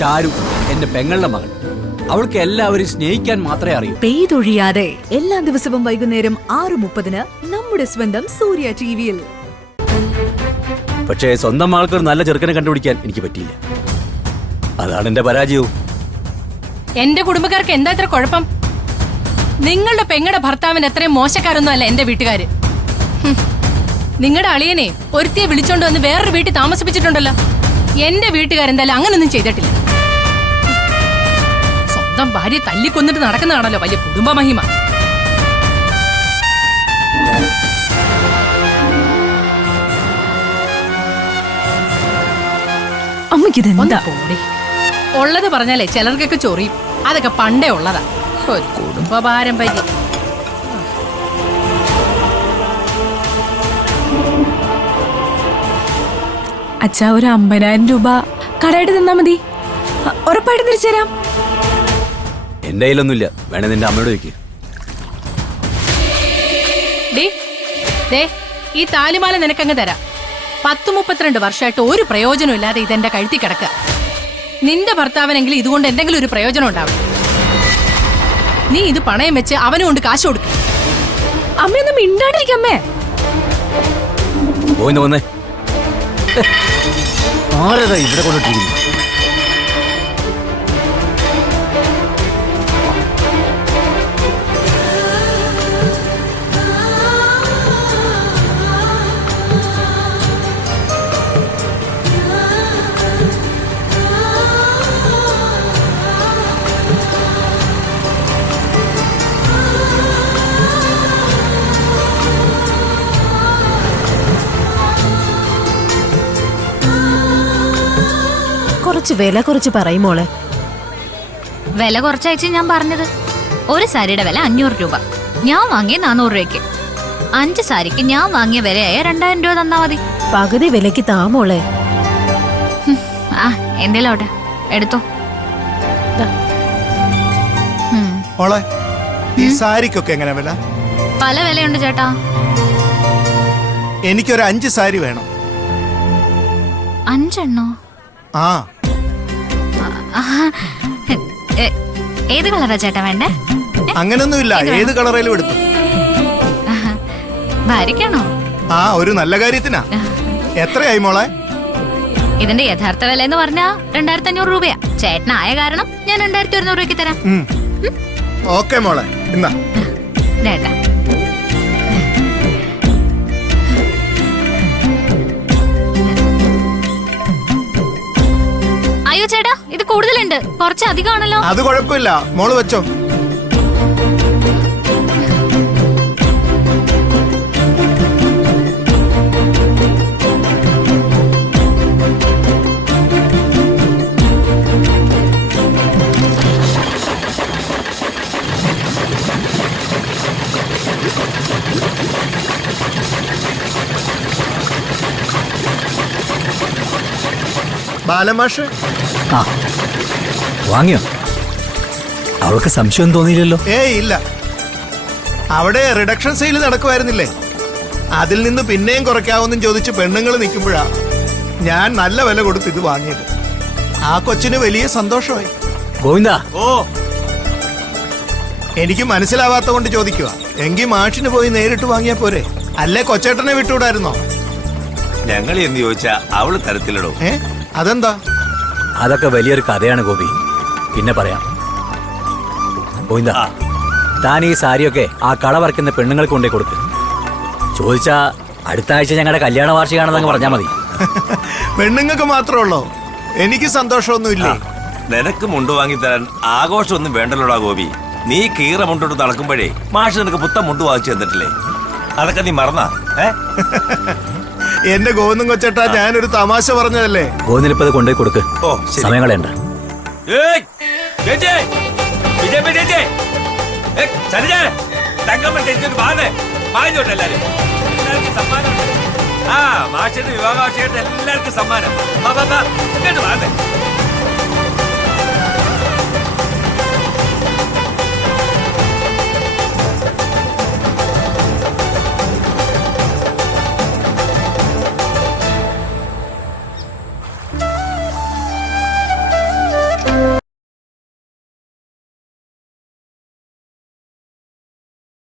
ചാരു എന്റെ പെങ്ങളുടെ മകൾ. അവൾക്ക് എല്ലാവരും സ്നേഹിക്കാൻ മാത്രമേ അറിയൂ. പെയ്തൊഴിയാതെ എല്ലാ ദിവസവും വൈകുന്നേരം 6:30 നമ്മുടെ സ്വന്തം സൂര്യ ടിവിയിൽ. പക്ഷേ സ്വന്തം മകൾക്ക് ഒരു നല്ല ചെറുക്കനെ കണ്ടുപിടിക്കാൻ എനിക്ക് പറ്റിയില്ല. അതാണ് എന്റെ പരാജയവും. എന്റെ കുടുംബക്കാർക്ക് എന്താ ഇത്ര കുഴപ്പം? നിങ്ങളുടെ പെങ്ങളുടെ ഭർത്താവിന് എത്രയും മോശക്കാരൊന്നും അല്ല എന്റെ വീട്ടുകാര്. നിങ്ങളുടെ അളിയനെ ഒരുത്തിയെ വിളിച്ചോണ്ട് വന്ന് വേറൊരു വീട്ടിൽ താമസിപ്പിച്ചിട്ടുണ്ടല്ലോ. എന്റെ വീട്ടുകാരെന്തായാലും അങ്ങനൊന്നും ചെയ്തിട്ടില്ല. സ്വന്തം ഭാര്യ തല്ലിക്കൊന്നിട്ട് നടക്കുന്നതാണല്ലോ വലിയ കുടുംബ മഹിമ. ഉള്ളത് പറഞ്ഞാലേ ചിലർക്കൊക്കെ ചൊറിയും. അതൊക്കെ പണ്ടേ ഉള്ളതാ. കുടുംബ പാരമ്പര്യം. അച്ഛാ, ഒരു 50,000 രൂപ കടമായിട്ട് തന്നാ മതി. ഉറപ്പായിട്ട് തിരിച്ചു തരാം. എന്റെ കയ്യിലൊന്നുമില്ല. വേണേ നിന്റെ അമ്മയോട് ചോദിക്ക്. ഈ താലിമാല നിനക്കങ്ങ് തരാം. 10-32 വർഷമായിട്ട് ഒരു പ്രയോജനം ഇല്ലാതെ ഇതെന്റെ കഴുത്തി കിടക്കുക. നിന്റെ ഭർത്താവിനെങ്കിലും ഇതുകൊണ്ട് എന്തെങ്കിലും ഒരു പ്രയോജനം ഉണ്ടാവും. നീ ഇത് പണയം വെച്ച് അവനും കൊണ്ട് കാശ് കൊടുക്ക. അമ്മയൊന്നും മിണ്ടാണ്ടിരിക്കമ്മേ. വന്നേ ആരതാ ഇവിടെ കൊണ്ടിട്ടിരിക്കുന്നു? കുറച്ച് വില കുറച്ച് പറയുമോളെ. വില കുറച്ചയച്ച് ഞാൻ പറഞ്ഞത്. ഒരു സാരിയുടെ വില 500 രൂപ. ഞാൻ വാങ്ങിയ 400 രൂപയ്ക്ക്. 5 സാരിക്ക് ഞാൻ വാങ്ങിയ വിലയായ 2000 രൂപ തന്നാ മതി. പകുതി വിലക്ക് താമോളെ. ആ എന്തേലോട്ടെ എടുത്തോ. ഈ സാരിക്കൊക്കെ എങ്ങനെ വില? പല വിലയുണ്ട് ചേട്ടാ. എനിക്കൊരു 5 സാരി വേണം. 5 എണ്ണോ? ആ. ഏത് കളറാ ചേട്ടാ വേണ്ടേ? അങ്ങനൊന്നുമില്ല, ഏത് കളറേലും എടുത്തു. ഭാര്യക്കാണോ? ആ, ഒരു നല്ല കാര്യത്തിനാ. എത്രയായി മോളെ? ഇതിന്റെ യഥാർത്ഥ വില എന്ന് പറഞ്ഞാ 2500 രൂപയാ. ചേട്ടനായ കാരണം ഞാൻ 2100 രൂപയ്ക്ക് തരാം. ഓക്കെ മോളെ, എന്നാ ചേട്ടാ. അയ്യോ ചേട്ടാ, ഇത് കൂടുതലുണ്ട്. കുറച്ച് അധികമാണല്ലോ. അത് കുഴപ്പമില്ല, മോള് വെച്ചോ. ബാലമാഷ് വാങ്ങിയോ? അവൾക്ക് സംശയം തോന്നിയില്ലല്ലോ. ഇല്ല. അവിടെ റിഡക്ഷൻ സെയിൽ നടക്കുമായിരുന്നില്ലേ, അതിൽ നിന്ന് പിന്നെയും കുറയ്ക്കാവെന്നും ചോദിച്ച് പെണ്ണുങ്ങൾ നിൽക്കുമ്പോഴാ ഞാൻ നല്ല വില കൊടുത്ത് ഇത് വാങ്ങിയത്. ആ കൊച്ചിന് വലിയ സന്തോഷമായി. ഗോവിന്ദ, എനിക്ക് മനസ്സിലാവാത്ത കൊണ്ട് ചോദിക്കുക. എങ്കിൽ മാഷിന് പോയി നേരിട്ട് വാങ്ങിയാ പോരെ? അല്ലേ കൊച്ചേട്ടനെ വിട്ടുകൂടായിരുന്നോ? ഞങ്ങൾ എന്ന് ചോദിച്ചാ അവള് തരത്തിലിടോ. അതെന്താ? അതൊക്കെ വലിയൊരു കഥയാണ് ഗോപി, പിന്നെ പറയാം. ഗോവിന്ദ, താൻ ഈ സാരിയൊക്കെ ആ കള വരയ്ക്കുന്ന പെണ്ണുങ്ങൾക്ക് കൊണ്ടേ കൊടുക്ക്. ചോദിച്ചാ അടുത്ത ആഴ്ച ഞങ്ങളുടെ കല്യാണ വാർഷികമാണെന്നങ്ങ് പറഞ്ഞാൽ മതി. പെണ്ണുങ്ങൾക്ക് മാത്രമേ ഉള്ളോ? എനിക്ക് സന്തോഷമൊന്നുമില്ല. നിനക്ക് മുണ്ട് വാങ്ങി തരാൻ ആഘോഷമൊന്നും വേണ്ടല്ലോടാ ഗോപി. നീ കീറ മുണ്ടോട്ട് നടക്കുമ്പോഴേ മാഷ് നിനക്ക് പുത്തൻ മുണ്ട് വാങ്ങിച്ചു തന്നിട്ടില്ലേ? അതൊക്കെ നീ മറന്നാ? എന്റെ ഗോവിന്ദൻ കൊച്ചേട്ടാ, ഞാനൊരു തമാശ പറഞ്ഞതല്ലേ. ഗോവിന്ദനിപ്പത് കൊണ്ടുപോയി കൊടുക്ക്. സമയം കളയണ്ട. മാഷിന്റെ വിവാഹാഭിഷേകത്തിന് എല്ലാവർക്കും സമ്മാനം.